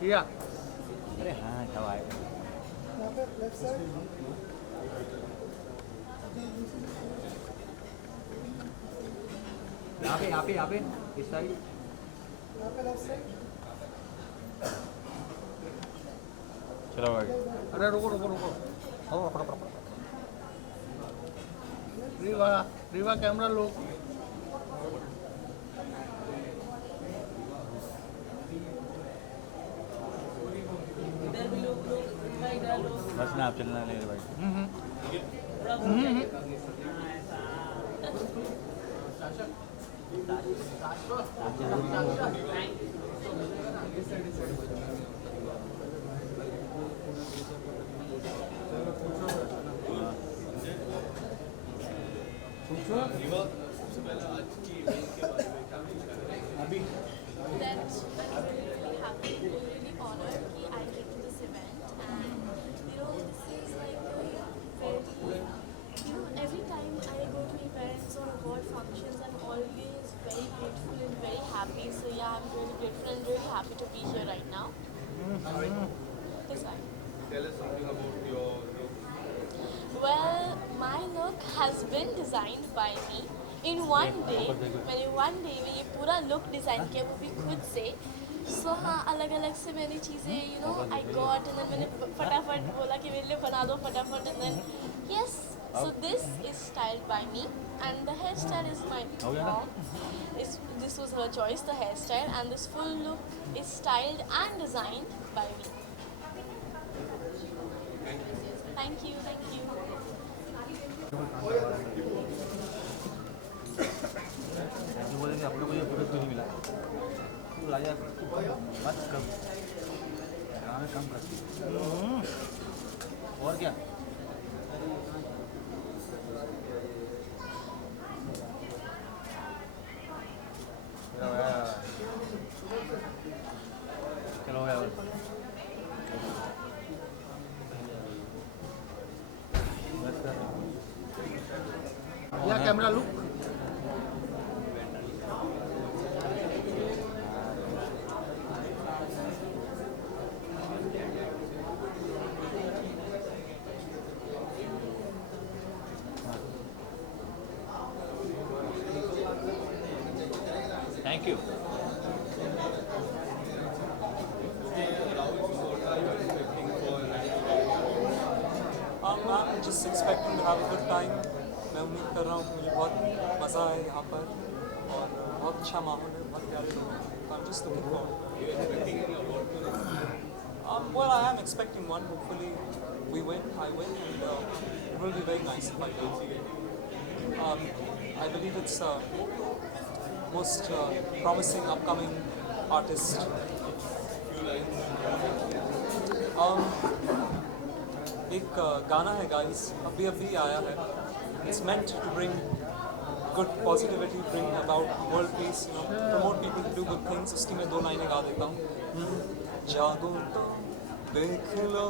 किया। अरे हाँ कब आए यहाँ पे लेफ्ट साइड यहाँ पे इस साइड यहाँ पे लेफ्ट साइड चलो भाई अरे रुको रुको रुको रीवा रीवा कैमरा लो। बस ना आप चलना नहीं भाई that I'm really, really happy, really, really honored that I came to this event. And this is like very, every time I go to events or award functions, I'm always very grateful and very happy. So yeah, I'm really grateful and really happy to be here right now. This side. Tell us something about your look. Well, my look has been designed by me in one day. मैंने one day में ये पूरा look design किया, वो भी खुद से. So हाँ, अलग अलग से मैंने चीज़ें I got, and then मैंने फटाफट बोला कि मेरे लिए बना दो फटाफट, and then yes. So this is styled by me, and the hairstyle is my mom. This was her choice, the hairstyle, and this full look is styled and designed by me. Thank you, thank you. जो बोलेंगे आप लोग को ये photo क्यों नहीं मिला तू राजा बस कम कम कर और क्या चलो यार या camera look. Thank you I'm just expecting to have a good time. मैं उम्मीद कर रहा हूँ मुझे बहुत मज़ा आए यहाँ पर और बहुत अच्छा माहौल है, बहुत प्यारे लोग हैं. I'm just looking forward. Well, I am expecting one. Hopefully, we win. I win, and it will be very nice if I win. I believe it's most promising upcoming artist. एक गाना है गाइस अभी आया है. It's meant to bring good positivity, bring about world peace, promote people to do good things. उसकी मैं 2 लाइनें गा देता हूँ. जागो तो देख लो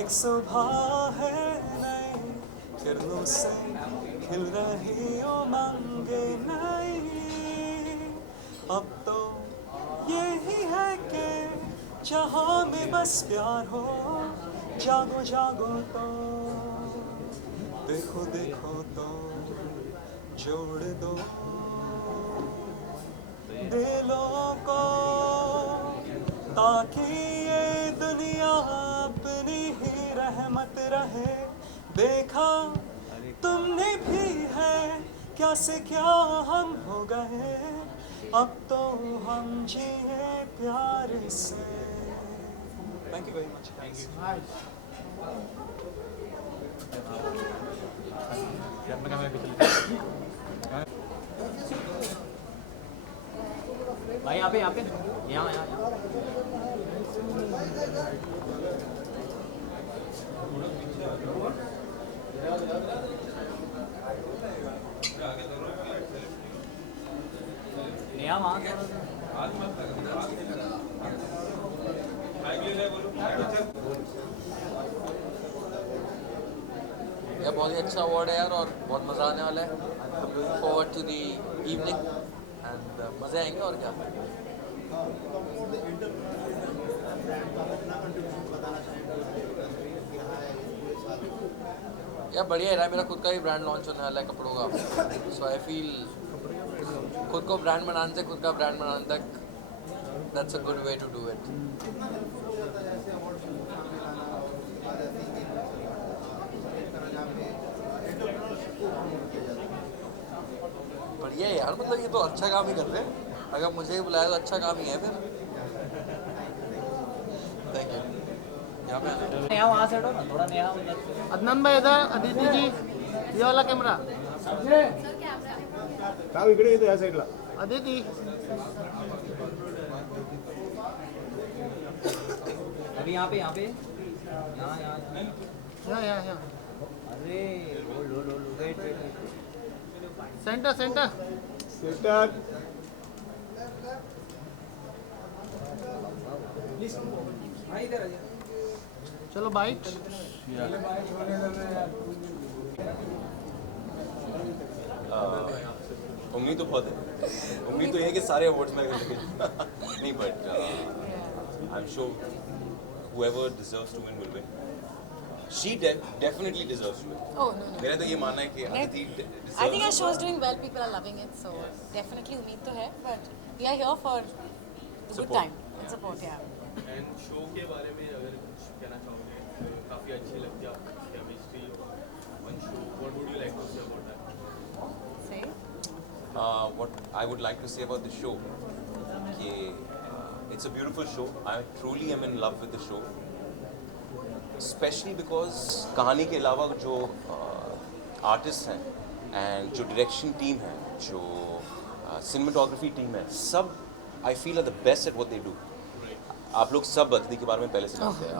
एक सुबह है नई किरणों से खिल रही उमंगे नई. अब तो यही है कि जहाँ में बस प्यार हो. जागो जागो तो देखो देखो तो जोड़ दो दिलों को ताकि ये दुनिया अपनी ही रहमत रहे. देखा तुमने भी है क्या से क्या हम हो गए. अब तो हम जिए प्यार से. Thank you very much. अपने कैमरे पे चले भाई यहाँ पे यहाँ यहाँ वहाँ यह बहुत ही अच्छा अवार्ड है यार और बहुत मज़ा आने वाला है. Looking forward to the evening and मज़े आएंगे और क्या. यार बढ़िया है, मेरा खुद का ही ब्रांड लॉन्च होने वाला है कपड़ों का. सो आई फील खुद को ब्रांड बनाने से खुद का ब्रांड बनाने तक that's a good way to do it. बढ़िया है यार, मतलब ये तो अच्छा काम ही कर रहे हैं. अगर मुझे ही बुलाया तो अच्छा काम ही है फिर. Thank you. यहाँ पे आना. यहाँ वहाँ से हटो ना, थोड़ा नया हो जाता है. अदनान भाई इधर, अदिति जी ये वाला कैमरा. साव इकडे येतो या साईडला. अदिति अभी यहाँ पे यहाँ यहाँ यहाँ. अरे लो वेट सेंटर सेंटर. सेंटर. चलो बाइट. उम्मीद तो बहुत है. उम्मीद तो ये है कि सारे अवार्ड्स में नहीं, but I am sure whoever deserves to win will win. She definitely deserves to win. Oh, no. मेरा तो ये मानना है कि Aditi I think deserves. our show is doing well. People are loving it, so definitely उम्मीद तो है. But we are here for the good Support. time and support. Yeah. And show के बारे में अगर कुछ कहना चाहोगे, काफ़ी अच्छी लगती है आपकी chemistry on show. What would you like to say about that? Say. What I would like to say about the show, कि it's a beautiful show. I truly am in love with the show, especially because कहानी के अलावा जो artist हैं and जो direction team है, जो cinematography team है, सब I feel are the best at what they do. आप लोग सब अदिति के बारे में पहले से जानते हैं.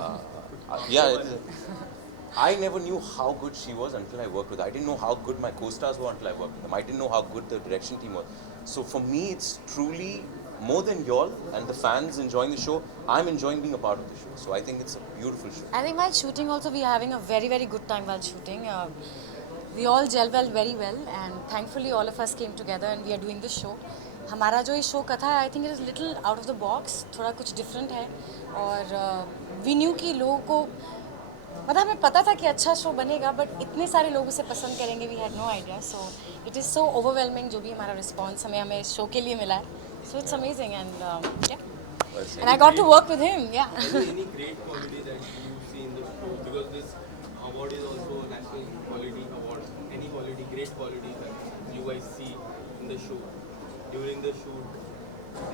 I never knew how good she was until I worked with her. I didn't know how good my co-stars were until I worked with them. I didn't know how good the direction team was. So for me, it's truly more than y'all and the fans enjoying the show. I'm enjoying being a part of the show. So I think it's a beautiful show. I think while shooting also we are having a very very good time while shooting. We all gel well very well and thankfully all of us came together and we are doing this show. हमारा जो ये show का था I think it is little out of the box, थोड़ा कुछ different है और we knew कि लोगों को मतलब हमें पता था कि अच्छा शो बनेगा बट इतने सारे लोग उसे पसंद करेंगे we had no idea. So it is so overwhelming जो भी हमारा रिस्पॉन्स हमें इस शो के लिए मिला है. So it's amazing and I got to work with him. Yeah Any great quality that you see in the show, because this award is also a national quality award. Any quality, great quality that you guys see in the show during the shoot,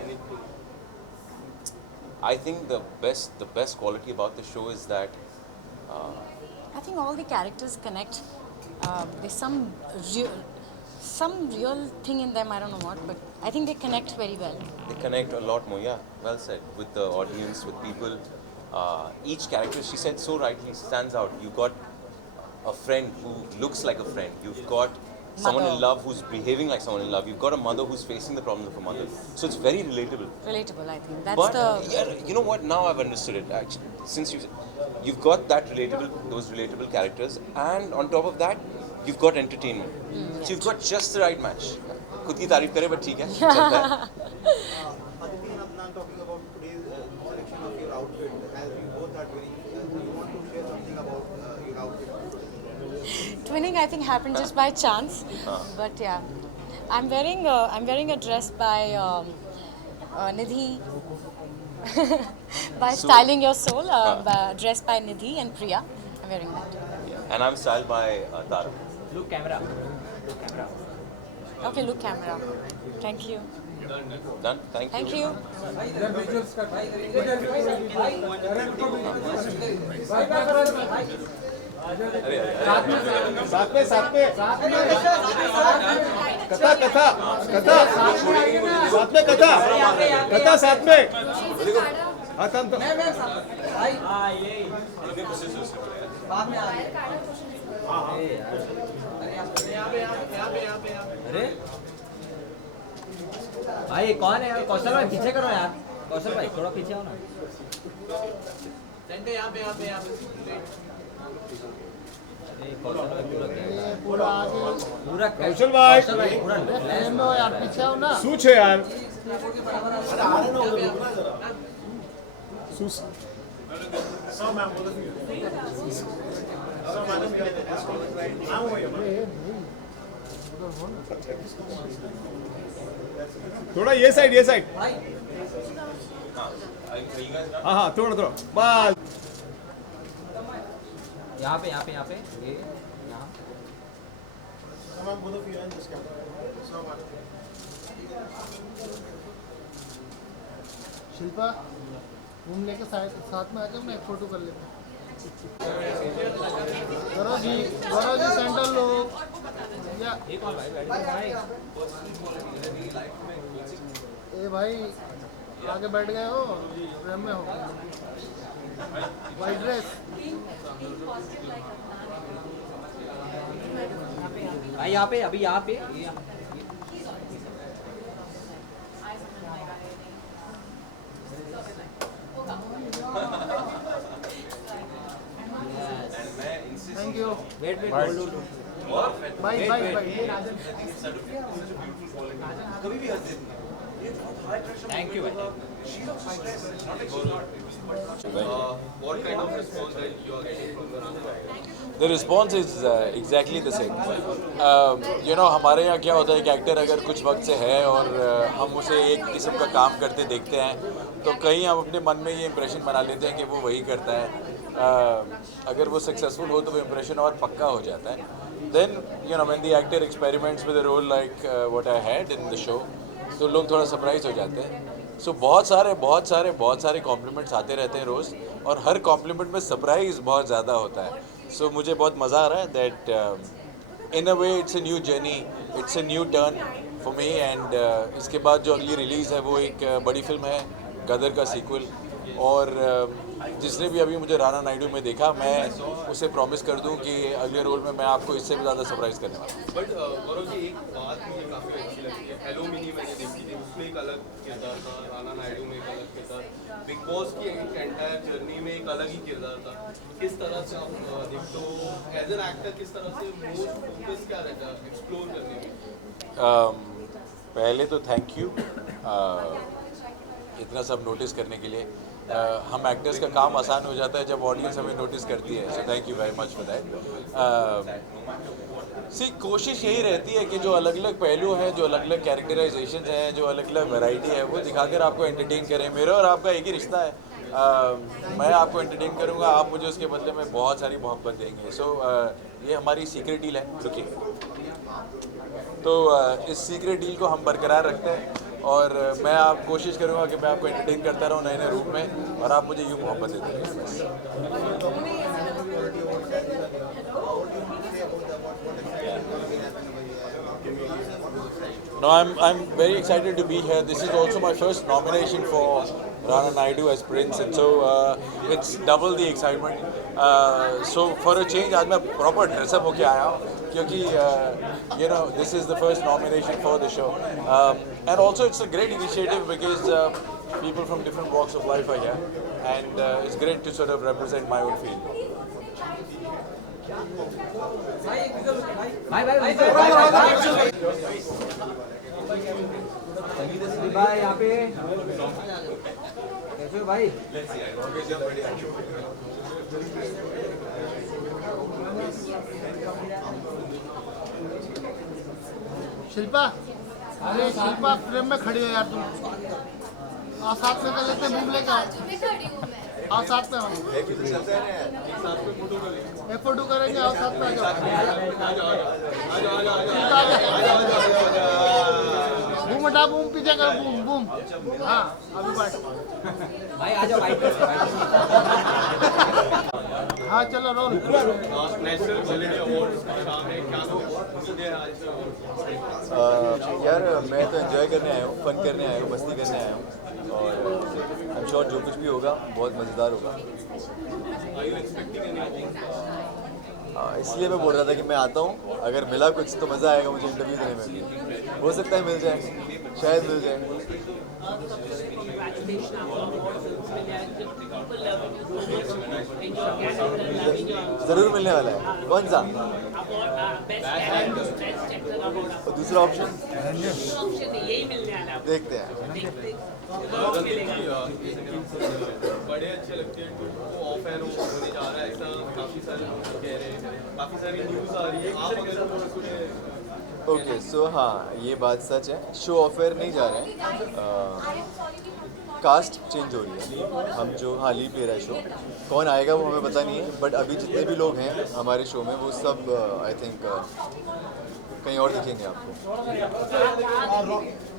anything. I think the best quality about the show is that I think all the characters connect. There's some real thing in them. I don't know what, but I think they connect very well. they connect a lot more. Yeah, well said. With the audience, with people. Each character, she said so rightly, stands out. You've got a friend who looks like a friend. You've got someone in Mother. love who's behaving like someone in love. You've got a mother who's facing the problems of a mother. So it's very relatable. Relatable, I think. That's But the yeah, you know what? Now I've understood it. Actually, since you've got those relatable characters, and on top of that, you've got entertainment. So you've got just the right match. खुद की तारीफ करे, but ठीक है, चलता है. Aditi and Adnan talking about today's selection of your outfit, as you both are twinning. You want to share something about your outfit? twinning. I think happened just by chance, but yeah, I'm wearing a dress by Nidhi. by Styling Your Soul, dress by Nidhi and Priya. I'm wearing that. And I'm styled by Tara. Look camera. Okay, look camera. Thank you. Done. Thank Thank you. you. साथ में कथा साथ में हाँ थांब तो अरे भाई कौन है यार? कौशल भाई पीछे करो यार. कौशल भाई थोड़ा पीछे आओ ना. अरे कौशल भाई पूरा आगे पूरा कौशल भाई पूरा फ्रेम में हो यार, पीछे आओ ना. શું છે યાર શું थोड़ा ये साइड हाँ हाँ थोड़ा बस यहाँ पे ये यहाँ शिल्पा घूम लेके साथ में आ जाओ ना, एक फोटो कर लेते हैं। गौरव जी सेंटर लो या ए भाई आगे बैठ गए हो, फ्रेम में हो। वाइट ड्रेस भाई यहाँ पे अभी यहाँ पे thank you. Weight by thank you भाई। What kind of response that you are getting from the Rana? The response is exactly the same. हमारे यहाँ क्या होता है कि एक्टर अगर कुछ वक्त से है और हम उसे एक किस्म का काम करते देखते हैं तो कहीं हम अपने मन में ये इम्प्रेशन बना लेते हैं कि वो वही करता है। अगर वो सक्सेसफुल हो तो वो इम्प्रेशन और पक्का हो जाता है। Then when the actor experiments with a role like what I had in the show, तो लोग थोड़ा सरप्राइज हो जाते हैं। सो बहुत सारे कॉम्प्लीमेंट्स आते रहते हैं रोज़, और हर कॉम्प्लीमेंट में सरप्राइज बहुत ज़्यादा होता है। सो मुझे बहुत मज़ा आ रहा है that in a way it's a new journey, it's a new turn for me. And इसके बाद जो अगली रिलीज़ है वो एक बड़ी फिल्म है, गदर का सीक्वल। और जिसने भी अभी मुझे राणा नायडू में देखा, मैं उसे प्रॉमिस कर दूं कि अगले रोल में मैं आपको इससे भी ज़्यादा सरप्राइज़ करने वाला हूँ। बट गौरव जी, एक बात मुझे काफ़ी अच्छी लगती है, हेलो मिनी मैंने देखी थी, उसमें एक अलग किरदार था, राणा नायडू में एक अलग किरदार, बिग बॉस की एंटायर जर्नी में एक अलग ही किरदार था। किस तरह से आप देखते हो एज एन एक्टर, किस तरह से मोस्ट फोकस क्या रहता है एक्सप्लोर करने में? पहले तो थैंक यू इतना सब नोटिस करने के लिए। हम एक्टर्स का काम आसान हो जाता है जब ऑडियंस हमें नोटिस करती है। So thank you very much for that. कोशिश यही रहती है कि जो अलग अलग पहलू हैं, जो अलग अलग कैरेक्टराइजेशन हैं, जो अलग अलग वैरायटी है, वो दिखाकर आपको एंटरटेन करें। मेरा और आपका एक ही रिश्ता है। मैं आपको एंटरटेन करूँगा, आप मुझे उसके बदले में बहुत सारी मोहब्बत देंगे। सो ये हमारी सीक्रेट डील है। रुकिए, तो इस सीक्रेट डील को हम बरकरार रखते हैं, और मैं आप कोशिश करूँगा कि मैं आपको एंटरटेन करता रहूँ नए नए रूप में, और आप मुझे यूँ मोहब्बत देते रहें। No, I'm very excited to be here. This is also my first nomination for Rana Naidu as Prince, and so it's double the excitement. So for a change, आज मैं proper dress up होके आया हूँ, क्योंकि this is the first nomination for the show, and also it's a great initiative because people from different walks of life are here, and it's great to sort of represent my own field. भाई यहाँ पे कैसे हो भाई? शिल्पा, अरे Shilpa frame में खड़ी हो यार तुम। आओ साथ में कर लेते हैं, घूम लेके आओ साथ में। एक फोटो करेंगे, आओ साथ में आ जाओ। बूम हटा, बूम पीछे कर, बूम बूम। हाँ अभी बैठ भाई आ जाओ भाई। हाँ चलो रोल। नेशनल क्वालिटी अवार्ड्स शाम है, क्या यार मैं तो एंजॉय करने आया हूँ, फन करने आया हूँ, मस्ती करने आया हूँ, और आई एम श्योर जो कुछ भी होगा बहुत मज़ेदार होगा। इसलिए मैं बोल रहा था कि मैं आता हूँ, अगर मिला कुछ तो मज़ा आएगा मुझे इंटरव्यू देने में भी। हो सकता है मिल जाए, शायद मिल जाए। ज़रूर मिलने वाला है। कौन सा? और दूसरा ऑप्शन देखते हैं। बड़ी बड़े अच्छे लगते हैं, तो ऑफ एंड होने जा रहा है, ऐसा काफ़ी सारे लोग कह रहे हैं, काफ़ी सारी न्यूज़ आ रही है, आप अगर कुछ ओके सो हाँ ये बात सच है, शो ऑफेयर नहीं जा रहे हैं, कास्ट चेंज हो रही है। हम जो हाँ लीव ले रहा है शो, कौन आएगा वो हमें पता नहीं है, बट अभी जितने भी लोग हैं हमारे शो में वो सब आई थिंक कहीं और दिखेंगे आपको।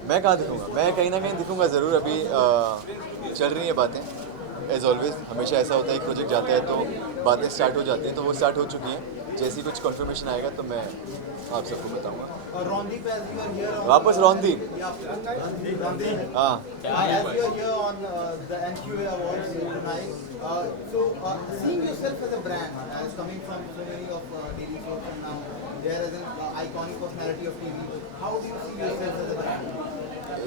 मैं कहाँ दिखूँगा, मैं कहीं ना कहीं दिखूँगा ज़रूर। अभी चल रही है बातें, एज ऑलवेज हमेशा ऐसा होता है कि प्रोजेक्ट जाता है तो बातें स्टार्ट हो जाती हैं, तो वो स्टार्ट हो चुकी हैं। जैसे ही कुछ कंफर्मेशन आएगा तो मैं आप सबको बताऊँगा। वापस रौनदीप, हाँ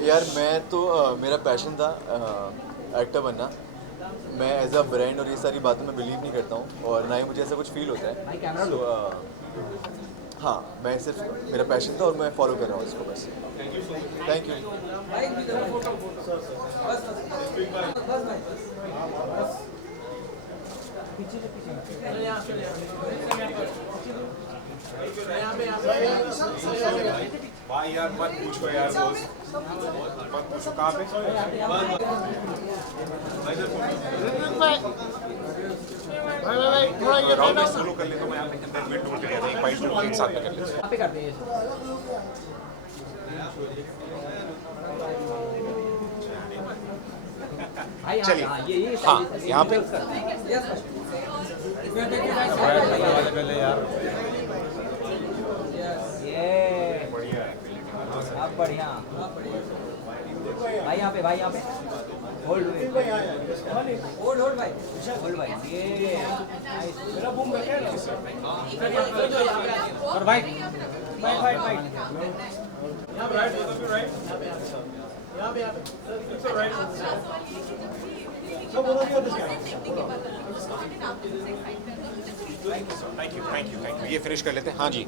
यार मैं तो मेरा पैशन था एक्टर बनना। मैं एज अ ब्रांड और ये सारी बातों में बिलीव नहीं करता हूँ और ना ही मुझे ऐसा कुछ फील होता है। So, हाँ मैं सिर्फ मेरा पैशन था और मैं फॉलो कर रहा हूँ इसको बस। Thank you. भाई यार मत पूछो यार बॉस, मत पूछो कहाँ पे। भाई थोड़ा ये राउंड में सोलो कर ले तो मैं यहाँ पे अंदर में टूट गया था, एक फाइट टूट एक साथ में कर लेते हैं। यहाँ पे करते हैं भाई, चलिए हाँ ये हाँ यहाँ पे आप बढ़िया भाई, यहाँ पे होल्ड भाई, होल्ड भाई ये मेरा बूम और भाई यहाँ पे थैंक यू ये फिनिश कर लेते हैं। हाँ जी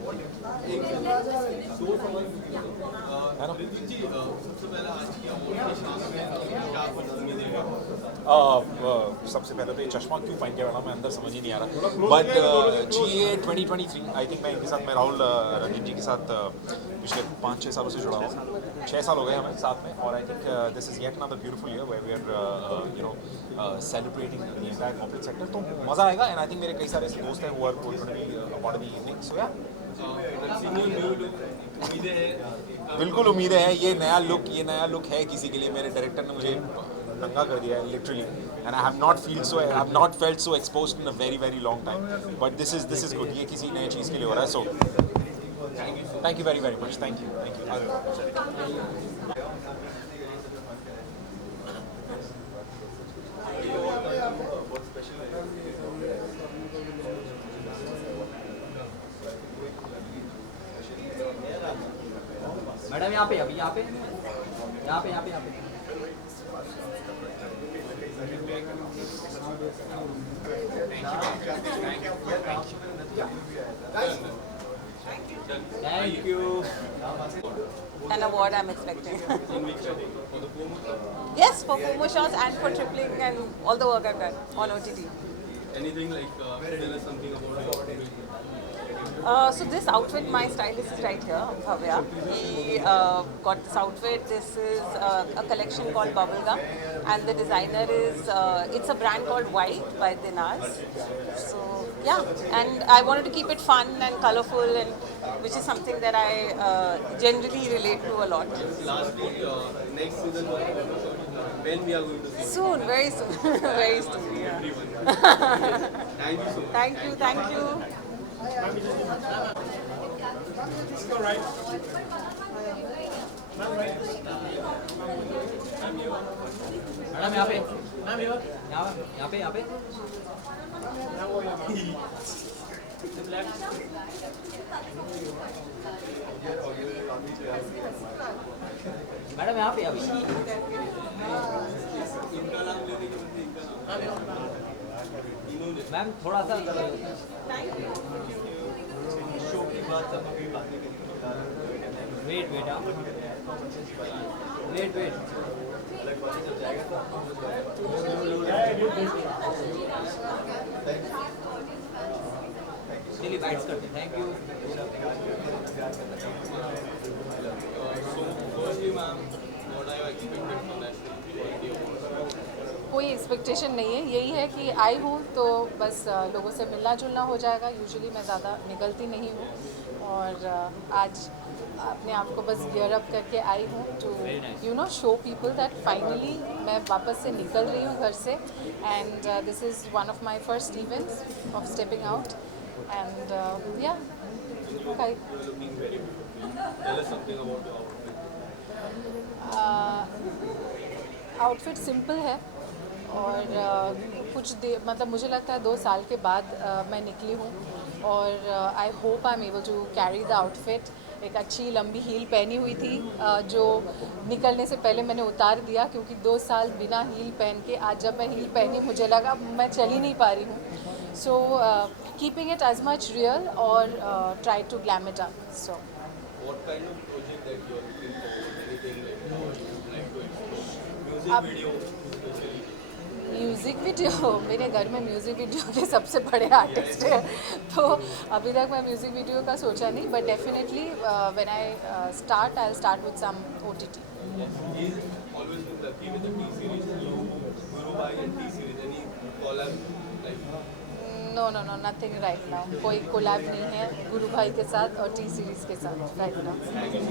सबसे पहले तो ये चश्मा क्यों पहन के बैठा मैं अंदर समझ ही नहीं आ रहा, बट GA 2023 आई थिंक मैं इनके साथ, मैं राहुल रंजीत जी के साथ पिछले 5-6 सालों से जुड़ा हूँ। 6 साल हो गए हमें साथ में, और I think this is yet another beautiful year where we are celebrating the entire corporate sector. तो मज़ा आएगा, एंड आई थिंक मेरे कई सारे ऐसे दोस्त हैं वो are going to be a part of the evening. So yeah बिल्कुल उम्मीदें हैं। ये नया लुक है किसी के लिए। मेरे डायरेक्टर ने मुझे नंगा कर दिया है literally, and I have not felt so exposed in a very long time, but this is good. ये किसी नए चीज़ के लिए हो रहा है। So thank you very much. Thank you. Madam यहाँ पे Thank you. An award I'm expecting. Yes, for promo shots and for tripling and all the work I've done on OTT. Anything like tell us something about it? So this outfit, my stylist is right here, Bhavya. He got this outfit. This is a collection called Bubblegum, and the designer is, it's a brand called White by Dinars. So yeah, and I wanted to keep it fun and colorful, and which is something that I generally relate to a lot. Lastly, next season, when we are going to see? Soon, very soon, very soon. Yeah. Thank you so much. Thank you. Madam यहाँ पे madam यहाँ पे अभी ma'am थोड़ा सा wait चलिए bytes करते हैं, thank you. So, firstly, ma'am, what are you expected from National Quality Awards? कोई एक्सपेक्टेशन नहीं है, यही है कि आई हूँ तो बस लोगों से मिलना जुलना हो जाएगा। यूजुअली मैं ज़्यादा निकलती नहीं हूँ और आज अपने आप को बस गियर अप करके आई हूँ to you know show people that finally मैं वापस से निकल रही हूँ घर से and this is one of my first events of stepping out and yeah You're looking very beautiful. Tell us something about your outfit. Outfit simple है और कुछ देर मतलब मुझे लगता है 2 साल के बाद मैं निकली हूँ और I hope I am able to carry the outfit. एक अच्छी लंबी हील पहनी हुई थी जो निकलने से पहले मैंने उतार दिया क्योंकि 2 साल बिना हील पहन के आज जब मैं हील पहनी मुझे लगा मैं चल ही नहीं पा रही हूँ। So keeping it as much real और try to glam it up. So What kind of project that you are looking for? Anything like you would like to explore? Music video, especially. Music video मेरे घर में music video के सबसे बड़े artist हैं तो अभी तक मैं म्यूज़िक वीडियो का सोचा नहीं but definitely when I start with some OTT। He's always been lucky with the T series. You, Guru Bhai and T series. Any collab like? No nothing right now. कोई collab नहीं है गुरु भाई के साथ और T सीरीज़ के साथ right now. Thank you.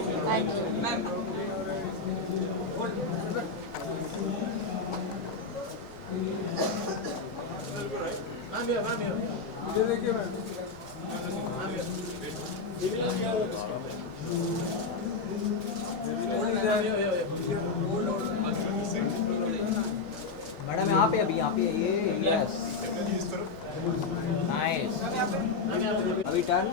Madam यहाँ पे ये यस नाइस। अभी टर्न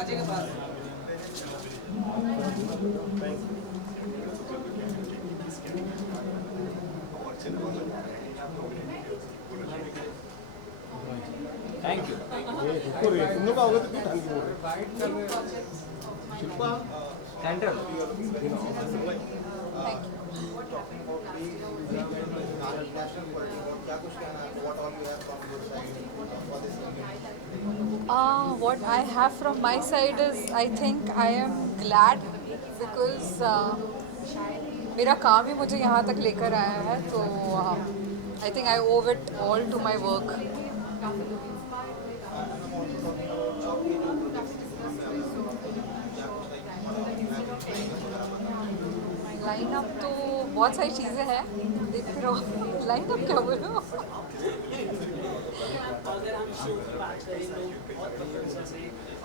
अजय के पास। Thank you. Central What I have from my side is I think I am glad because मेरा काम ही मुझे यहाँ तक लेकर आया है तो I think I owe it all to my work. Line up तो बहुत सारी चीज़ें हैं देखते रहो। लाइन अप क्या बोलो अगर हम शो की बात करें तो बहुत पसंद से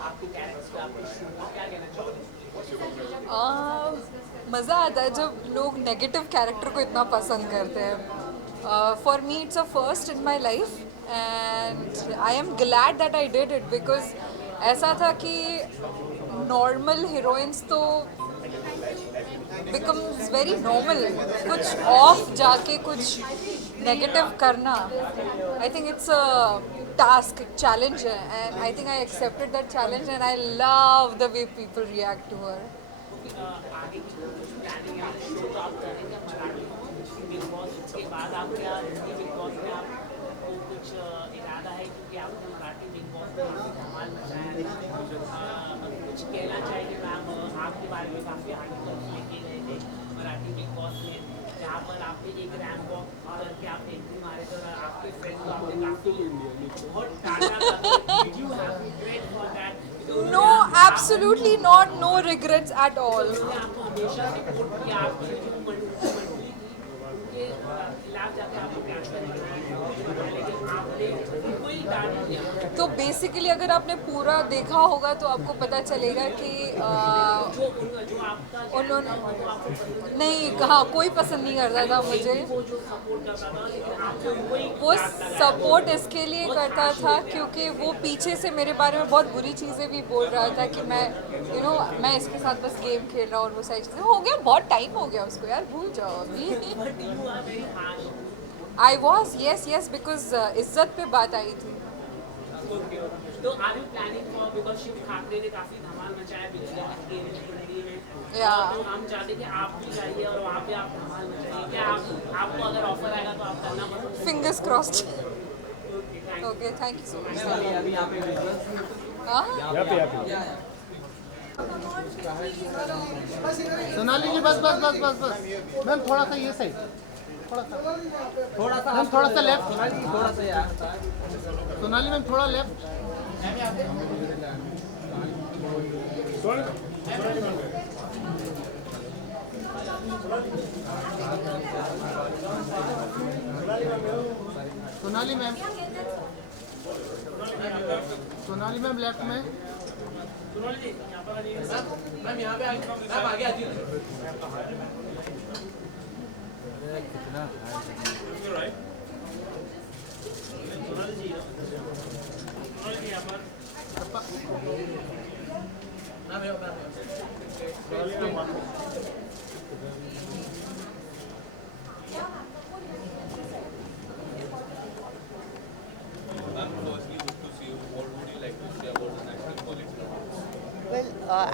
आपके कैरेक्टर्स पे आपके शो को क्या कहना चाहोगे? मज़ा आता है जब लोग नेगेटिव कैरेक्टर को इतना पसंद करते हैं। For me it's a first in my life and I am glad that I did it because ऐसा था कि नॉर्मल हीरोइंस तो बिकम्स वेरी नॉर्मल कुछ ऑफ जाके कुछ नेगेटिव करना I think it's a task challenge है and I think I accepted that challenge and I love the way people react to her. आगे की प्लानिंग है शो तो आप करेंगे मराठी बिग बॉस के बाद आप क्या हिंदी बिग बॉस में आपको कुछ इरादा है क्योंकि आपने मराठी बिग बॉस में धमाल मचाया था कुछ कहना चाहिए मैम आपके बारे में काफ़ी आर्टिकल्स लिखे गए थे मराठी बिग बॉस में जहाँ पर आपने एक रैंप वॉक करके आप एंट्री मारे थे और आपके फ्रेंड को आपने काफ़ी बहुत Tata Did you have regret for that? No, absolutely not. No regrets at all. आपको हमेशा रिपोर्ट किया आपकी जो मंडली थी उनके खिलाफ जाकर आपको कैंसिल करना लेकिन आपने कोई तो बेसिकली अगर आपने पूरा देखा होगा तो आपको पता चलेगा कि उन्होंने नहीं कहा, कोई पसंद नहीं करता था मुझे। वो सपोर्ट इसके लिए करता था क्योंकि वो पीछे से मेरे बारे में बहुत बुरी चीज़ें भी बोल रहा था कि मैं मैं इसके साथ बस गेम खेल रहा हूँ और वो सारी चीज़ें। हो गया, बहुत टाइम हो गया उसको यार, भूल जाओ अभी। आई वॉज yes बिकॉज इज्जत पे बात आई थी। तो are you planning for, because Shiv Thakre ने काफी धमाल मचाया बिजली में, तो हम चाहते कि आप भी जाइए और वहाँ पे आप धमाल मचाइए। क्या आपको अगर ऑफर आएगा तो आप करना पसंद? Fingers crossed. Okay, thank you so much. Sonali ji बस बस बस बस बस मैम थोड़ा सा ये सही, थोड़ा सा मैम, थोड़ा सा लेफ्ट, थोड़ा सा यार सोनाली मैम, थोड़ा left. Sonali ma'am, Sonali ma'am left में। मैम यहाँ पे आगे आती हूँ। Well,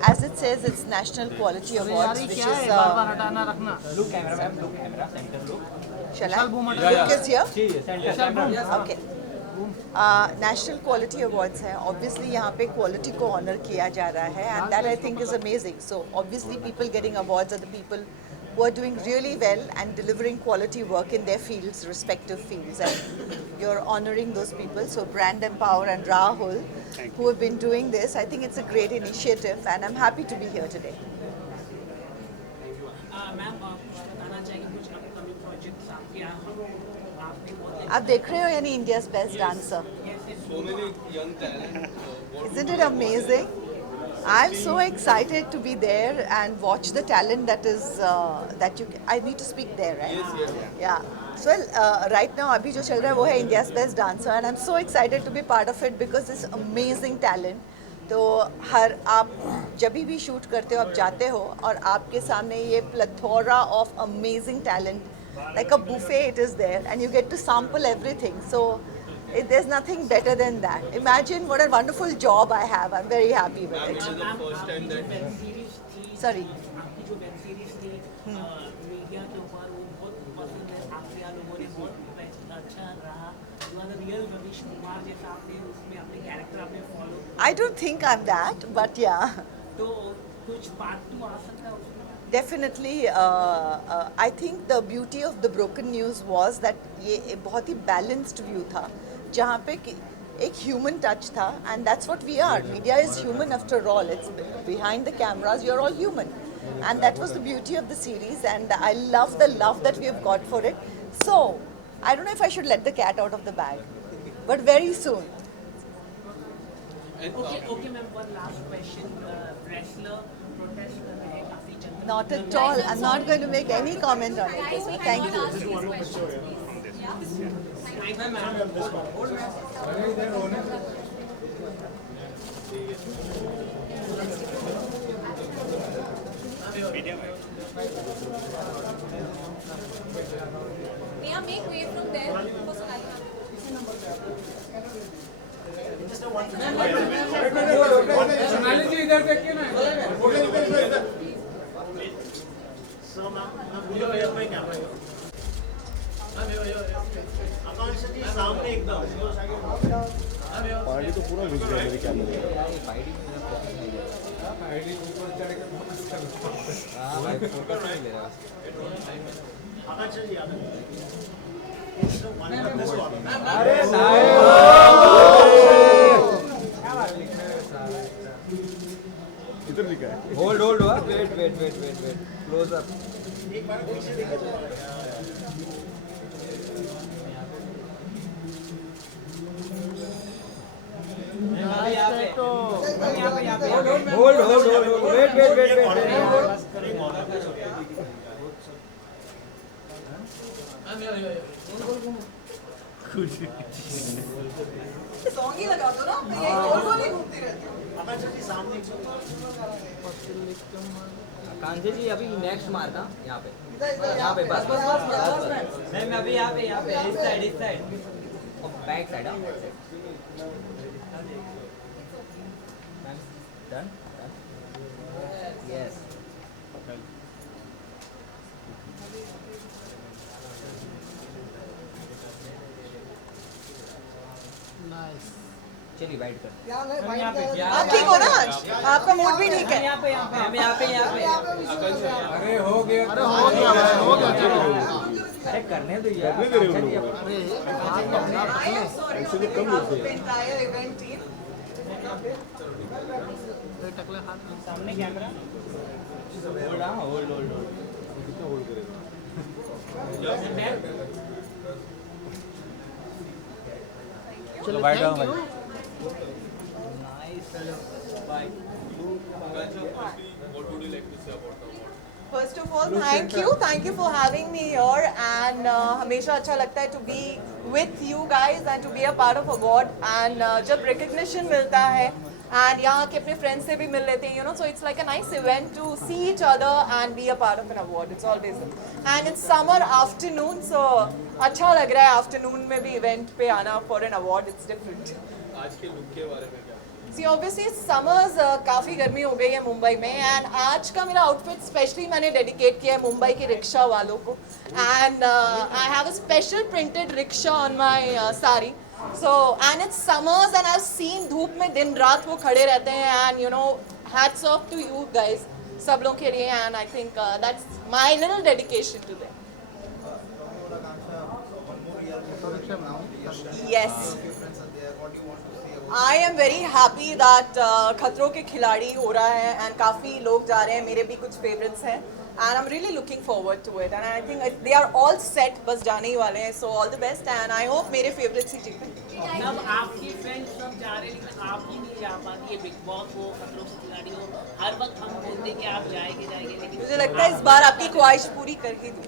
as it says, it's National Quality Awards, which is. Look camera, ma'am. Look camera. Center look. Shall I? Look is here. Okay. National Quality Awards है. Obviously यहाँ पे quality को honor किया जा रहा है, and that I think is amazing. So obviously people getting awards are the people who are doing really well and delivering quality work in their fields, respective fields, and you're honoring those people. So Brand Empower and Rahul, who have been doing this, I think it's a great initiative, and I'm happy to be here today. Ma'am बताना चाहिए कुछ upcoming projects आपके यहाँ आप देख रहे हो यानी India's Best Dancer. So many young talent. Isn't it amazing? I'm so excited to be there and watch the talent that is that you. I need to speak there, right? Yes. Yeah. So right now अभी जो चल रहा है वो है India's Best Dancer, and I'm so excited to be part of it because it's amazing talent. तो आप जब भी शूट करते हो, आप जाते हो और आपके सामने ये plethora of amazing talent, like a buffet it is there, and you get to sample everything. So there's nothing better than that. Imagine what a wonderful job I have. I'm very happy with it. First time that Sorry. आपकी जो web series थी media के ऊपर, वो बहुत पसंद है आपके यहाँ लोगों ने, बहुत अच्छा रहा। You are the real Ravish Kumar जैसा, आपने उसमें अपने कैरेक्टर आपने follow. I don't think I'm that, but yeah. तो कुछ पार्ट 2 आ सकता है उसमें? Definitely, I think the beauty of the Broken News was that ये एक बहुत ही balanced view था, जहाँ पे एक human touch था, and that's what we are. Media is human after all. It's behind the cameras, you're all human, and that was the beauty of the series, and I love the love that we have got for it. So, I don't know if I should let the cat out of the bag, but very soon. Okay, ma'am. One last question. Wrestler protest कर रहे हैं काफी जगह। Not at all. I'm not going to make any comment on it. Thank you. May I make way from there for Sonali? Sonali जी इधर देखिए ना। सामने एकदम पार्टी तो पूरा घुस गया मेरे कैमरे में। इधर लिखा है hold wait close up. Photo Hold. Song ही लगा दो ना, ये गोल ही घूमती रहती है। कांजे जी अभी नेक्स्ट मारना यहाँ पे बस नहीं मैं अभी यहाँ पे इस side back side done yes nice चलिए वाइट कर आप ठीक हो ना आज? आपका मूड भी ठीक है? यहाँ पे अरे हो गया चलो अरे करने दो यार टकले हाथ सामने कैमरा होल्ड चलो बाय डाउन भाई What would you like to say about the award? First of all, thank you for having me here, and हमेशा अच्छा लगता है to be with you guys and to be a part of award, and जब recognition मिलता है and यहाँ के अपने friends से भी मिल लेते हैं, you know, so it's like a nice event to see each other and be a part of an award. It's always, and it's summer afternoon, so अच्छा लग रहा है afternoon में भी event पे आना for an award. It's different. आज के लुक के बारे में क्या? See, obviously summers काफ़ी गर्मी हो गई है मुंबई में, and आज का मेरा outfit specially मैंने dedicate किया है मुंबई के रिक्शा वालों को, and I have a special printed rickshaw on my sari. So, and it's summers and I've seen धूप में दिन रात वो खड़े रहते हैं, and you know, hats off to you guys सब लोगों के लिए, and I think that's my little dedication to them. Yes. I am very happy that खतरों के खिलाड़ी हो रहा है and काफ़ी लोग जा रहे हैं, मेरे भी कुछ favorites हैं, and I'm really looking forward to it, and I think they are all set, बस जाने ही वाले हैं, so all the best, and I hope मेरे favorites ही जीतें। सब आपके फ्रेंड्स सब जा रहे हैं लेकिन आप ही नहीं जा पाती है। बिग बॉस हो, खतरों के खिलाड़ी हो, हर वक्त हम बोलते हैं कि आप जाएंगे लेकिन मुझे लगता है इस बार आपकी ख्वाहिश पूरी कर ही दूँ।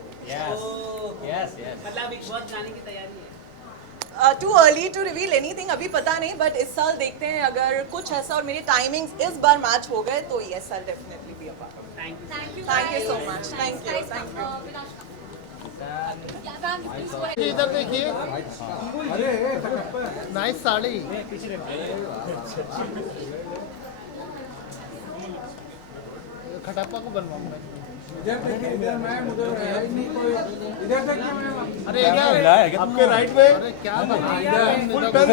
मतलब बिग बॉस जाने की तैयारी है? Too early to reveal anything, अभी पता नहीं, but इस साल देखते हैं अगर कुछ ऐसा और मेरे टाइमिंग्स इस बार मैच हो गए तो yes, I'll definitely be a part. Thank you so much. Thank you. इधर देखिए, नाइस साड़ी। खटापा को बनवाऊंगा। अरे क्या आपके राइट में? अरे क्या फुल टर्न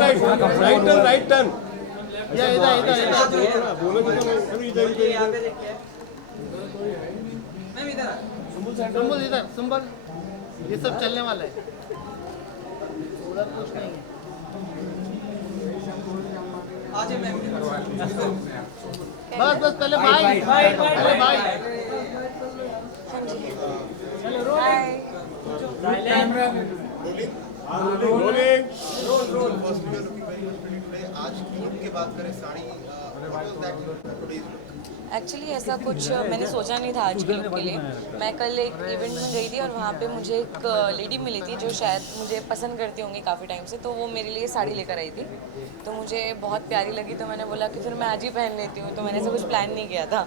राइट टर्न। या इधर सुंबल इधर सुंबल, ये सब चलने वाला है, उधर कुछ नहीं है। बस पहले बाय। रोलिंग। आज लुक की बात करें साड़ी, एक्चुअली ऐसा कुछ मैंने सोचा नहीं था आज के लुक के लिए। मैं कल एक इवेंट में गई थी और वहाँ पे मुझे एक लेडी मिली थी जो शायद मुझे पसंद करती होंगी काफ़ी टाइम से, तो वो मेरे लिए साड़ी लेकर आई थी, तो मुझे बहुत प्यारी लगी, तो मैंने बोला कि फिर मैं आज ही पहन लेती हूँ, तो मैंने ऐसा कुछ प्लान नहीं किया था।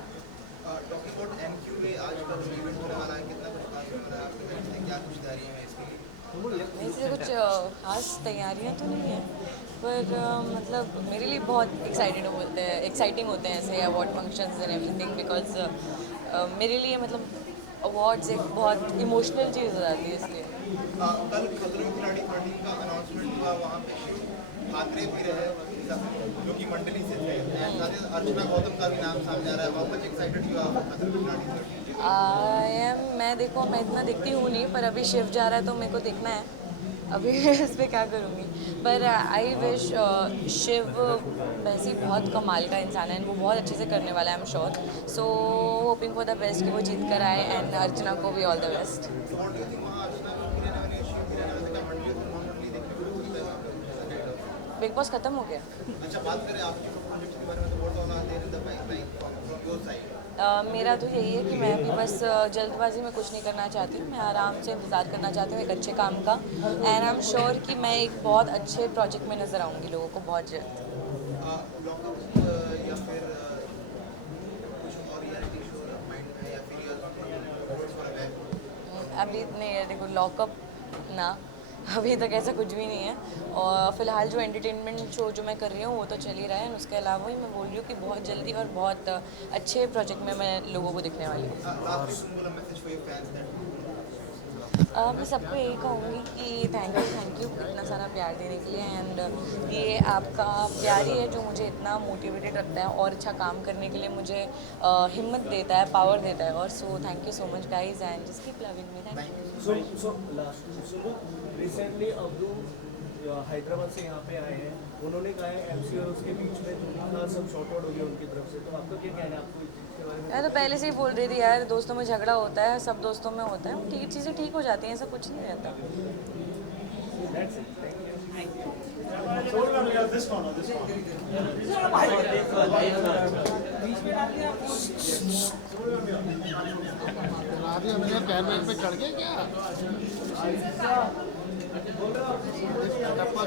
इसलिए कुछ खास तैयारियाँ तो नहीं है, पर मतलब मेरे लिए बहुत एक्साइटिंग होते हैं ऐसे award functions and everything, because मेरे लिए मतलब अवार्ड्स एक बहुत इमोशनल चीज़ हो जाती है, इसलिए। कल खतरों के खिलाड़ी 13 का अनाउंसमेंट हुआ, वहाँ पे ठाकरे भी रहे जो कि मंडली से थे, अर्चना गौतम का भी नाम सामने आ रहा है, बहुत मच एक्साइटेड हुआ खतरों के खिलाड़ी 13। मैं इतना दिखती हूँ नहीं, पर अभी शिव जा रहा है तो मेरे को देखना है, अभी इस पर क्या करूँगी, पर आई विश शिव वैसे ही बहुत कमाल का इंसान है, वो बहुत अच्छे से करने वाला है, आई am sure, so hopping for the best कि वो जीत कर आए, एंड अर्चना को भी all the best. Big boss खत्म हो गया। अच्छा बात करें आपके प्रोजेक्ट के बारे में तो what all are there in the pipeline from your side? मेरा तो यही है कि मैं अभी बस जल्दबाजी में कुछ नहीं करना चाहती हूँ। मैं आराम से इंतज़ार करना चाहती हूँ एक अच्छे काम का, एंड आई एम श्योर कि मैं एक बहुत अच्छे प्रोजेक्ट में नज़र आऊँगी लोगों को बहुत जल्द। लॉकअप या फिर कुछ और रियलिटी शो माइंड में या फिर अभी नहीं, देखो लॉकअप ना, अभी तक ऐसा कुछ भी नहीं है। और फिलहाल जो एंटरटेनमेंट शो जो मैं कर रही हूँ वो तो चल ही रहा है। उसके अलावा ही मैं बोल रही हूँ कि बहुत जल्दी और बहुत अच्छे प्रोजेक्ट में मैं लोगों को दिखने वाली हूँ। मैं सबको यही कहूँगी कि थैंक यू इतना सारा प्यार देने के लिए, एंड ये आपका प्यार ही है जो मुझे इतना मोटिवेटेड रखता है और अच्छा काम करने के लिए मुझे हिम्मत देता है, पावर देता है। और so thank you so much guys, and just keep loving me. Thank you. Recently Abdu Hyderabad से यहाँ पे आए हैं, उन्होंने कहा है एमसी और उसके बीच में जो था सब शॉर्ट आउट हो गया उनकी तरफ से, तो आपका क्या कहना है आपको इसके बारे में? मैं तो पहले से ही बोल रही थी यार, दोस्तों में झगड़ा होता है, सब दोस्तों में होता है, ठीक चीज़ें ठीक हो जाती हैं, ऐसा कुछ नहीं रहता। कैमरे पे चढ़ गए क्या?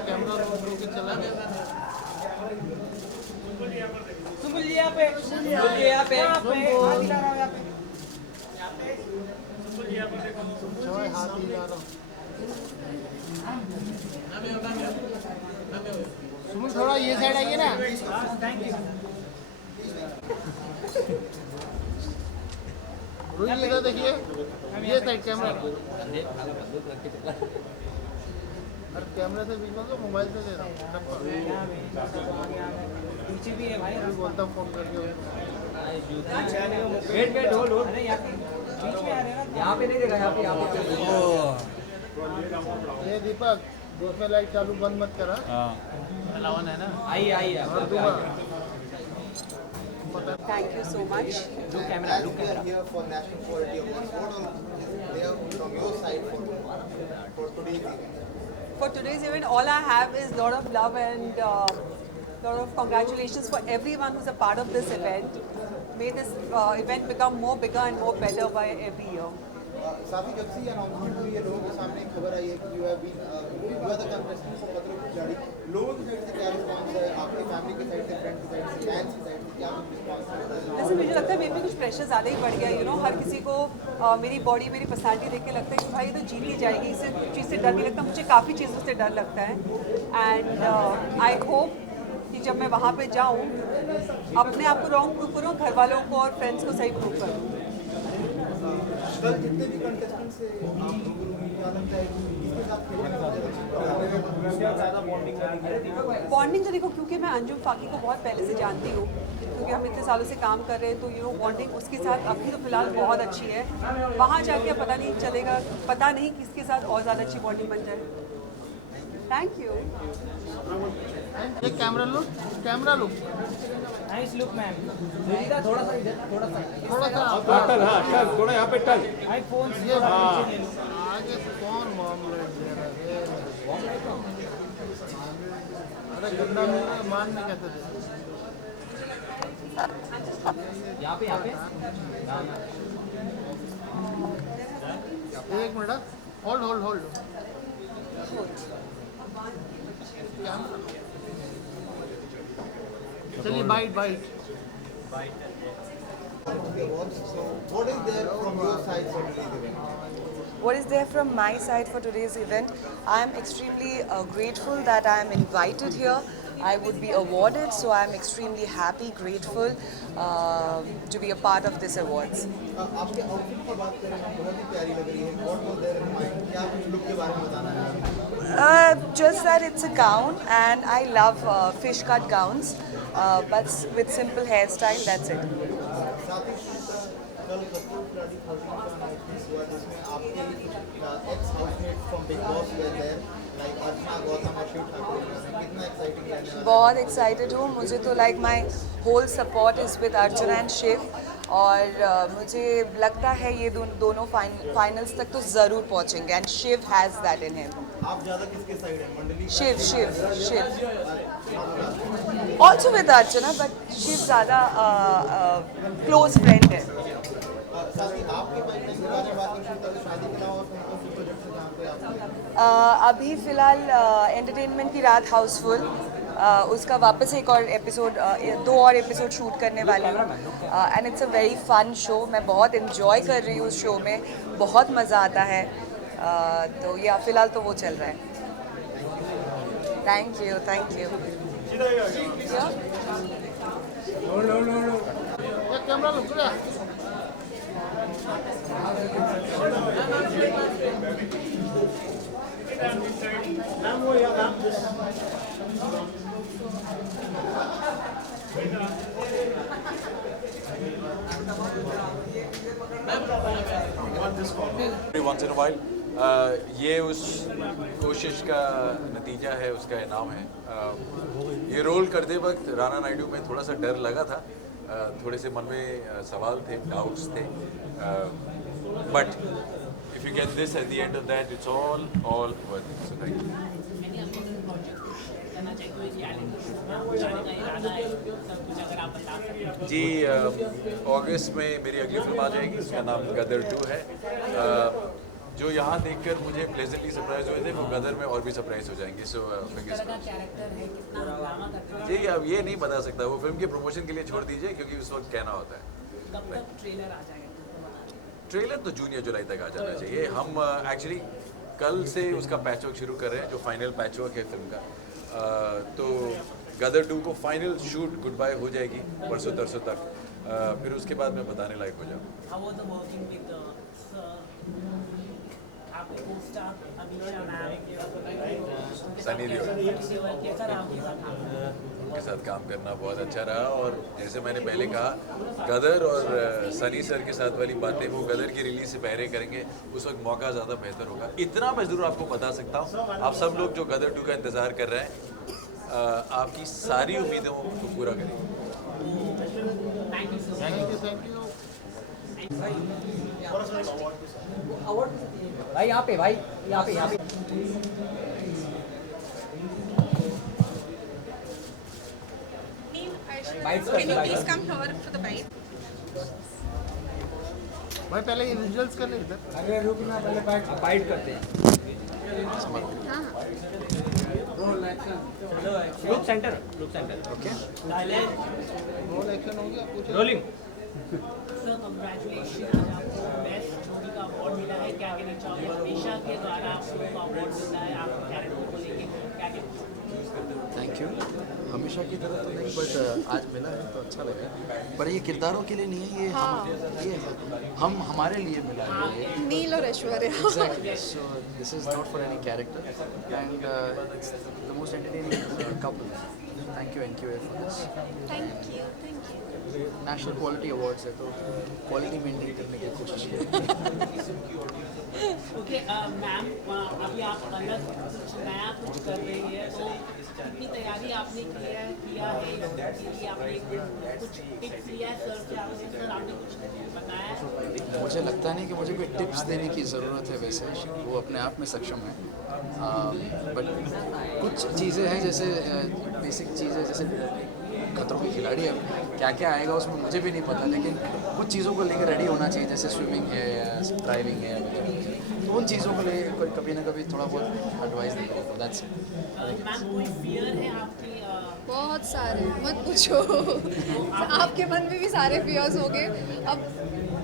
कैमरा रोक के चला गया। हाथ ही जा रहा सुमन, थोड़ा ये साइड आइए ना। रोहित इधर देखिए, ये साइड कैमरा। अरे कैमरे से बीच में तो मोबाइल से दे रहा हूँ। पीछे भी है भाई, अभी बोलता हूँ फोन करके। वेट होल्ड यहाँ पे नहीं देखा, यहाँ पे। ये दीपक बीच में लाइट चालू बंद मत करा। अलावन है ना? आई Thank you so much. Blue camera. We are here for National Quality Awards. What all there from your side for today's event? For today's event, all I have is lot of love and lot of congratulations for everyone who's a part of this event. May this event become more bigger and more better by every year. साथी जब से ये announcement हुई है, लोगों के सामने एक खबर आई है कि you are the contestant for खतरों की खिलाड़ी। लोगों की साइड से क्या रिस्पांस है, आपकी फैमिली की साइड से, फ्रेंड की साइड से, फैंस की साइड से क्या रिस्पांस है? वैसे मुझे लगता है मेरे पे कुछ प्रेशर ज़्यादा ही बढ़ गया, यू नो। हर किसी को मेरी बॉडी, मेरी पर्सनालिटी देख के लगता है कि भाई ये तो जीत ही जाएगी, इससे चीज़ से डर नहीं लगता। मुझे काफ़ी चीज़ों से डर लगता है, एंड आई होप कि जब मैं वहाँ पे जाऊँ अपने आप को रॉन्ग प्रूव करूँ, घर वालों को और फ्रेंड्स को सही प्रूव करूँ। कल जितने भी कंटेस्टेंट से आप क्या लगता है कि किसके साथ खेलने ज़्यादा बॉन्डिंग तो देखो, क्योंकि मैं अंजुम फाकी को बहुत पहले से जानती हूँ, क्योंकि हम इतने सालों से काम कर रहे हैं, तो यू नो बॉन्डिंग उसके साथ अभी तो फिलहाल बहुत अच्छी है। वहाँ जाके पता नहीं चलेगा, पता नहीं किसके साथ और ज़्यादा अच्छी बॉन्डिंग बन जाए। Thank you. Camera look nice look ma'am. थोड़ा सा इधर, थोड़ा सा टर्न, हाँ टर्न, थोड़ा यहाँ पे टर्न। आई फोन से आगे कौन मामले दे रहा है? अरे गन्ना में मानने कैसे दे? यहाँ पे एक मिनट, होल्ड चलिए, bite. What is there from your side for today's event? What is there from my side for today's event? I am extremely grateful that I am invited here. I would be awarded, so I am extremely happy, grateful to be a part of this awards. आपके outfit की बात करें, बहुत ही प्यारी लग रही है। What was there in mind? क्या कुछ लुक के बारे में बताना है? Just that it's a gown, and I love fish cut gowns, but with simple hairstyle. That's it. साथ ही कल खतरों की खिलाड़ी 13 का अनाउंसमेंट हुआ, जिसमें आपके ex housemate from Bigg Boss were there, like Archana Gautam और शिव ठाकुर। कितना एक्साइटिंग रहने वाला है? बहुत एक्साइटेड हूँ। मुझे तो like my whole support is with Arjun and Shiv, और मुझे लगता है ये दोनों फाइनल्स तक तो ज़रूर पहुँचेंगे, and Shiv has that in him. आप ज़्यादा किसके साइड हैं, मंडली? Shiv also with Archana, but Shiv ज़्यादा क्लोज फ्रेंड है. साथ ही आपकी पाइपलाइन के बारे में बात की शादी के अलावा और कौन से प्रोजेक्ट्स हैं जहाँ पे आप? अभी फ़िलहाल एंटरटेनमेंट की रात हाउसफुल, उसका वापस एक और एपिसोड, 2 और एपिसोड शूट करने वाली हूँ. And it's a very fun show. मैं बहुत इन्जॉय कर रही हूँ उस शो में, बहुत मज़ा आता है. तो या फ़िलहाल तो वो चल रहा है. Thank you. कैमरा लुक रहा. Once in a while, ये उस कोशिश का नतीजा है, उसका इनाम है. ये रोल करते वक्त राणा नायडू में थोड़ा सा डर लगा था, थोड़े से मन में सवाल थे, डाउट्स थे, but if you get this at the end of that, it's all worth it. So thank you. जी अगस्त में मेरी अगली फिल्म आ जाएगी, उसका नाम गदर 2 है. जो यहाँ देखकर मुझे प्लेजेंटली सरप्राइज हुए थे, वो गदर में और भी सरप्राइज हो जाएंगे. सो जी अब ये नहीं बता सकता, वो फिल्म के प्रमोशन के लिए छोड़ दीजिए, क्योंकि उस वक्त कहना होता है. ट्रेलर तो जून या जुलाई तक आ जाना चाहिए. हम एक्चुअली कल से उसका पैचवर्क शुरू कर रहे हैं, जो फाइनल पैचवर्क है फिल्म का. तो गदर 2 को फाइनल शूट गुड बाय हो जाएगी परसों तरसों तक. फिर उसके बाद मैं बताने लायक हो जाऊँ. सनी देओल, उनके साथ काम करना बहुत अच्छा रहा. और जैसे मैंने पहले कहा, गदर और सनी सर के साथ वाली बातें वो गदर की रिलीज से पहले करेंगे, उस वक्त मौका ज़्यादा बेहतर होगा. इतना मैं ज़रूर आपको बता सकता हूँ, आप सब लोग जो गदर 2 का इंतज़ार कर रहे हैं, आपकी सारी उम्मीदों को पूरा करेंगे. भाई यहाँ पे Can you please come here for the bite? भाई पहले ये विजुअल्स करने इधर. अरे रुकना, पहले बाइट करते हैं. Look centre. Okay, roll action हो गया. रोलिंग. सर कंग्रेचुलेशन, आज आपको बेस्ट जोड़ी का अवार्ड मिला है. क्या कहना चाहोगे? हमेशा के द्वारा आपको अवार्ड मिलता है, आपके कैरेक्टर को लेके क्या कहना चाहोगे? Thank you. हमेशा की तरह तो नहीं, बट आज मिला है तो अच्छा लगा. पर ये किरदारों के लिए नहीं है, ये हम हमारे लिए मिला है. नील और Aishwarya. Exactly. So this is not for any character, and it's the most entertaining couple. Thank you NQA for this. Thank you. National quality awards है, तो क्वालिटी मेंटेन करने की कोशिश की. ओके मैम, अभी आप अलग कुछ नया कुछ कर रही है, तो कितनी तैयारी आपने किया है इसके लिए? आपने कुछ टिप्स लिया है सर से? आपने कुछ बताया? मुझे लगता नहीं कि मुझे कोई टिप्स देने की ज़रूरत है. वैसे वो अपने आप में सक्षम है, बट कुछ चीज़ें हैं, जैसे बेसिक चीज़ें, जैसे खतरों के खिलाड़ी है, क्या क्या आएगा उसमें मुझे भी नहीं पता, लेकिन कुछ चीज़ों को लेकर रेडी होना चाहिए, जैसे स्विमिंग है या ड्राइविंग है. तो उन चीज़ों को लेकर कभी ना कभी थोड़ा बहुत एडवाइस देता हूँ. That's it. मैम कोई फियर है आपकी? बहुत सारे, मत पूछो. आपके मन में भी सारे फियर्स हो गए. अब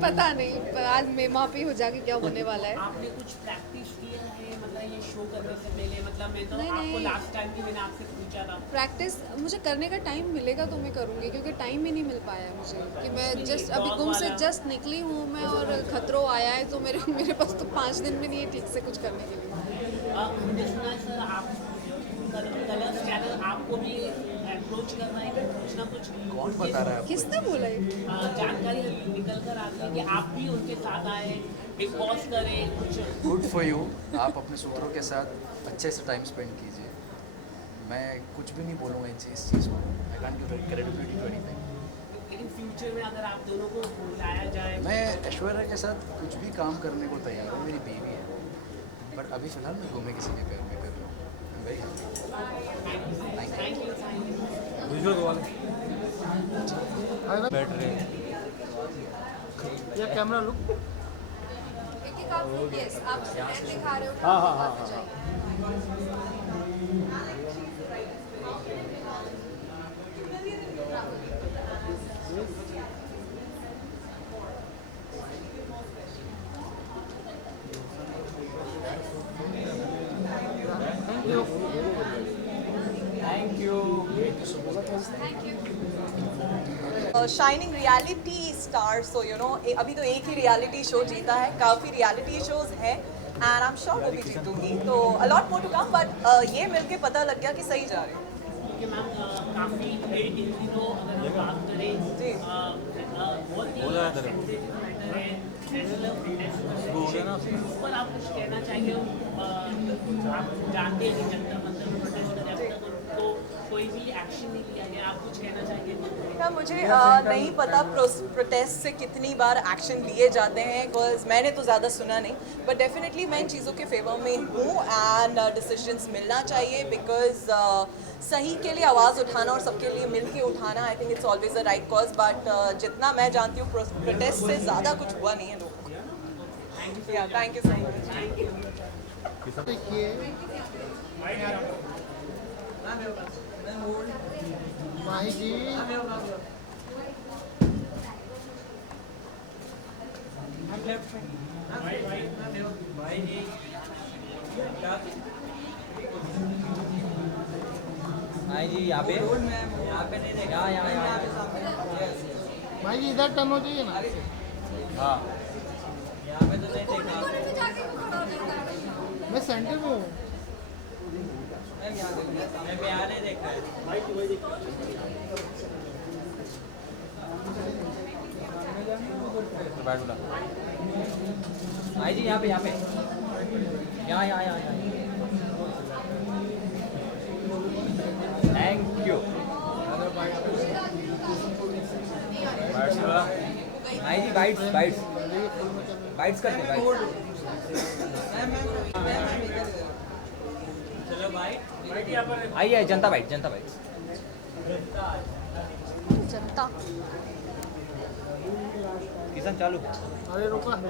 पता नहीं, आज मेमा पे हो जाके क्या होने वाला है. आपने कुछ प्रैक्टिस किया है, मतलब ये शो करने से पहले? मतलब मैं तो आपको लास्ट टाइम भी मैंने आपसे पूछा था. प्रैक्टिस मुझे करने का टाइम मिलेगा तो मैं करूँगी, क्योंकि टाइम ही नहीं मिल पाया मुझे. कि मैं जस्ट अभी गुम से जस्ट निकली हूँ मैं, और खतरों आया है, तो मेरे पास तो 5 दिन भी नहीं है ठीक से कुछ करने के लिए. मुझे सुना है सर, आप कलर्स चैनल आपको भी अप्रोच करना है कुछ ना कुछ. कौन बता रहा है? किसने बोला है? जानकारी निकल कर आती है कि आप भी उनके साथ आए, बिग बॉस करें कुछ. Good for you. आप अपने सूत्रों के साथ अच्छे से टाइम स्पेंड कीजिए. मैं कुछ भी नहीं बोलूँगा इस चीज़ को. I can't give credibility to anything. लेकिन फ्यूचर में अगर आप दोनों को बुलाया जाए? मैं ऐश्वर्या के साथ कुछ भी काम करने को तैयार हूँ. मेरी बीवी है, बट अभी फ़िलहाल मैं घूमे किसी के पैर में कर रहा हूँ। वेरी बैठ रहे या कैमरा लुक एक आप यस आप स्टैंड दिखा रहे हो। हाँ हाँ हाँ हाँ thank you. Shining reality star, so you know अभी तो एक ही रियलिटी शो जीता है, काफ़ी रियलिटी शोज हैं एंड आई एम श्योर वो भी जीतूंगी, तो a lot more to come, but ये मिलके पता लग गया कि सही जा रही हूँ। कि मैम काफ़ी इन दिनों अगर हम बात करें जी बहुत ही सेंसिटिव मैटर है, पर आप कुछ कहना चाहेंगे? आप जानते हैं कि जंतर मंतर में प्रोटेस्ट कर रहे हैं, तो कोई भी एक्शन नहीं लिया गया, आप कुछ कहना चाहेंगे? क्या मुझे नहीं पता प्रोटेस्ट से कितनी बार एक्शन लिए जाते हैं, बिकॉज मैंने तो ज़्यादा सुना नहीं, बट डेफिनेटली मैं इन चीज़ों के फेवर में हूँ एंड डिसीजंस मिलना चाहिए, बिकॉज सही के लिए आवाज़ उठाना और सबके लिए मिल के उठाना, आई think it's always a right cause, but जितना मैं जानती हूँ प्रोटेस्ट से ज़्यादा कुछ हुआ नहीं है लोगों को। Thank you so much. देखिए माही जी भाई जी यहाँ पे नहीं देखा, यहाँ माही जी इधर टर्न हो जाइए ना। हाँ यहाँ पे तो नहीं देखा। मैं सेंटर में हूँ। मैं यहाँ नहीं देखा है। भाई जी यहाँ पे यहाँ थैंक यू। भाई जी बाइट्स करते हैं। चलो भाई आइए, जनता बाइट। जनता किशन चालू। अरे रुका चल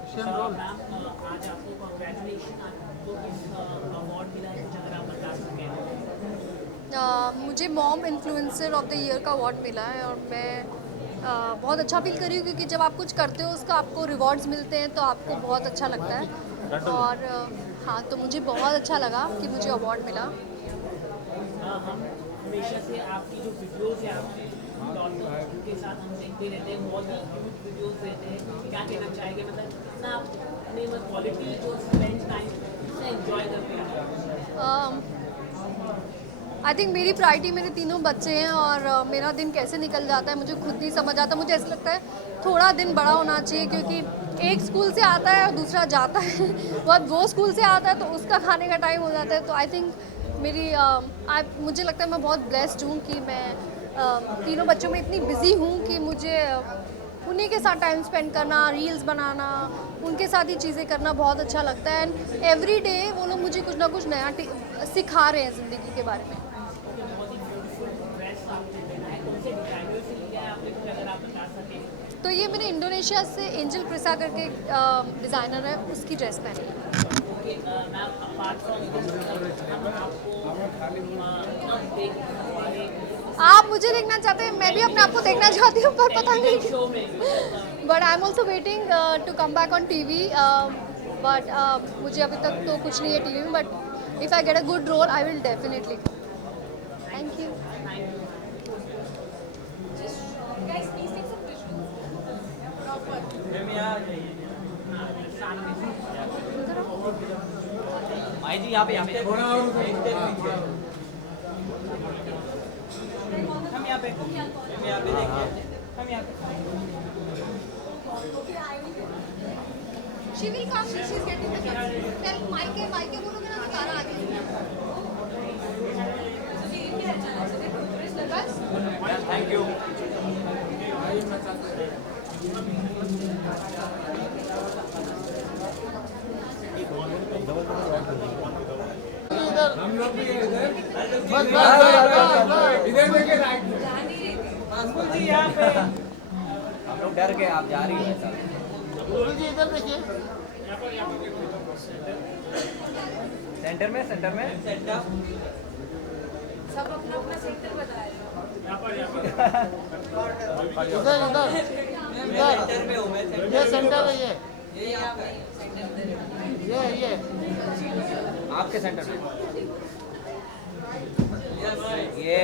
किशन। मैम आज आपको कॉन्ग्रेचुलेशन, आपको किस अवार्ड मिला है, कुछ अगर आप बता सकें? मुझे mom influencer of the year का अवार्ड मिला है और मैं बहुत अच्छा फील कर रही हूँ, क्योंकि जब आप कुछ करते हो उसका आपको रिवॉर्ड्स मिलते हैं तो आपको बहुत अच्छा लगता है। और हाँ, तो मुझे बहुत अच्छा लगा कि मुझे अवार्ड मिला। हम हमेशा से आपकी जो वीडियोस है आपके डॉटर के साथ हम देखते रहते हैं, बहुत ही क्यूट वीडियोस देते हैं, क्या कहना चाहेंगे? मतलब कितना अपने क्वालिटी जो स्पेंड टाइम कितना एंजॉय करते हैं? आई थिंक मेरी प्रायोरिटी मेरे तीनों बच्चे हैं और मेरा दिन कैसे निकल जाता है मुझे खुद नहीं समझ आता। मुझे ऐसा लगता है थोड़ा दिन बड़ा होना चाहिए, क्योंकि एक स्कूल से आता है और दूसरा जाता है बहुत वो स्कूल से आता है तो उसका खाने का टाइम हो जाता है। तो आई थिंक मेरी मुझे लगता है मैं बहुत ब्लेस्ड हूँ कि मैं तीनों बच्चों में इतनी बिज़ी हूँ कि मुझे उन्हीं के साथ टाइम स्पेंड करना, रील्स बनाना, उनके साथ ही चीज़ें करना बहुत अच्छा लगता है। एंड एवरी डे वो लोग मुझे कुछ ना कुछ नया सिखा रहे हैं ज़िंदगी के बारे में। तो ये मैंने इंडोनेशिया से एंजल प्रिसा करके डिज़ाइनर है, उसकी ड्रेस पहनी है। आप मुझे देखना चाहते हैं, मैं भी अपने आप को देखना चाहती हूँ, पर पता नहीं। But I am also waiting to come back on TV, but मुझे अभी तक तो कुछ नहीं है टीवी में, but if I get a good role I will definitely. Thank you. भाई जी यहाँ पे हम यहाँ पे देखिए, हम यहाँ पे। She will come. She is getting the car. Tell Mike बोलोगे ना तो तारा आ जाएगी। Thank you. इधर देखिए राइट अंकुल जी यहाँ पे हम लोग डर गए आप जा रही हैं गुरु जी इधर देखिए सेंटर में सेंटर सब अपना अपना सेंटर बता रहे इधर ये सेंटर है ये आपके सेंटर में ये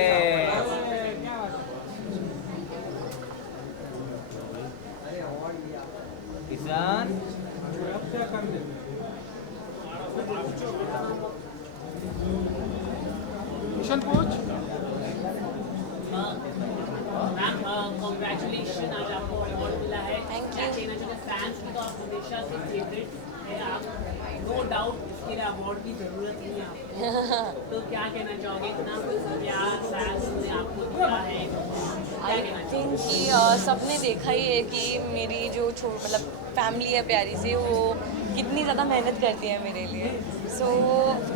किसान मिशन पूछ मैम कॉन्ग्रेचुलेशन आज आपको अवार्ड मिला है क्या कहना चाहते फैंस की तो आप हमेशा से फेवरेट है आप नो डाउट इसके लिए अवार्ड की ज़रूरत नहीं है आपको तो क्या कहना चाहोगे इतना प्यार फैंस ने आपको दिया है आई थिंक कि सबने देखा ही है कि मेरी जो मतलब फैमिली है प्यारी सी वो कितनी ज़्यादा मेहनत करती है मेरे लिए सो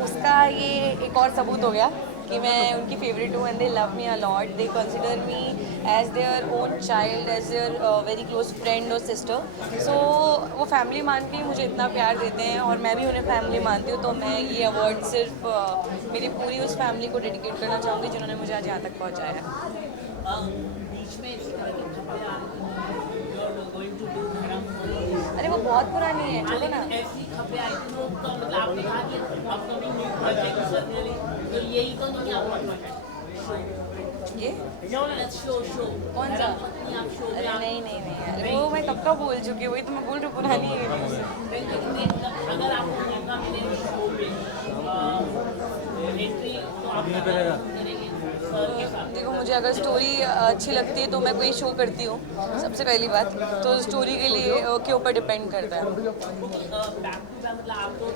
उसका ये एक और सबूत हो गया कि मैं उनकी फेवरेट हूँ and they love me a lot they consider me as their own child as their very close friend और सिस्टर सो वो फैमिली मान के ही मुझे इतना प्यार देते हैं और मैं भी उन्हें फैमिली मानती हूँ तो मैं ये अवार्ड सिर्फ मेरी पूरी उस फैमिली को डेडिकेट करना चाहूँगी जिन्होंने मुझे आज यहाँ तक पहुँचाया है बीच में इसी तरह के खबरें आ रही हैं गोइंग टू डू धर्म अरे वो बहुत पुरानी है चलो ना ऐसी खबरें आई थी तो मतलब आपने कहा कि अपकमिंग न्यू प्रोजेक्ट तो यही तो नहीं आपका प्रोजेक्ट ये शो कौन सा अरे नहीं अरे वो मैं कब का बोल चुकी हूँ वही तो मैं बोल रही हूँ पुरानी है अगर आपको मौका मिले शो में एंट्री तो आप करेंगे देखो मुझे अगर स्टोरी अच्छी लगती है तो मैं कोई शो करती हूँ सबसे पहली बात तो स्टोरी के लिए के ऊपर डिपेंड करता है मतलब आपको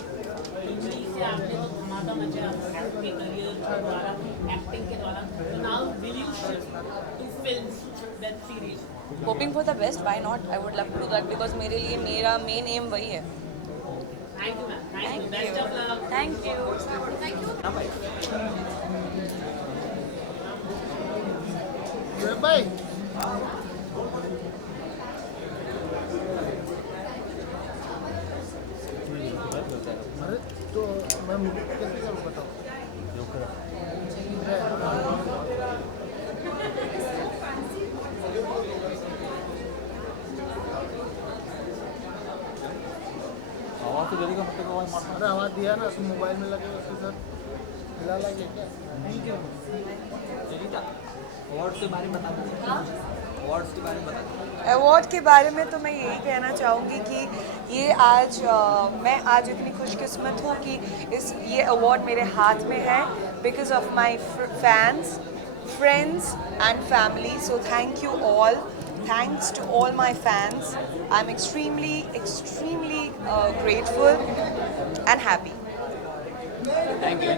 इंग्लिश से आपने तो धमाका मचा एक्टिंग करियर के द्वारा एक्टिंग के द्वारा तो now will you shift to films web series hoping for the best why not I would love to do that because मेरे लिए मेरा मेन एम वही है thank you ma'am thank you best of luck thank you भाई अरे तो मैं कैसे करूँ बताओ आवाज़ तो जल्दी का मतलब अरे आवाज़ दिया ना तुम मोबाइल में लगे उसके साथ हिला लगे क्या अवार्ड्स के बारे में बता दो अवार्ड्स के बारे में बता दो अवार्ड के बारे में तो मैं यही कहना चाहूँगी कि ये आज मैं आज इतनी खुशकिस्मत हूँ कि ये अवार्ड मेरे हाथ में है because of my fans friends and family so thank you all thanks to all my fans I'm extremely grateful and happy thank you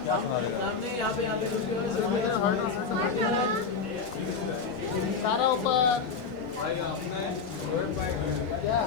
क्या सुना देगा सारा ऊपर क्या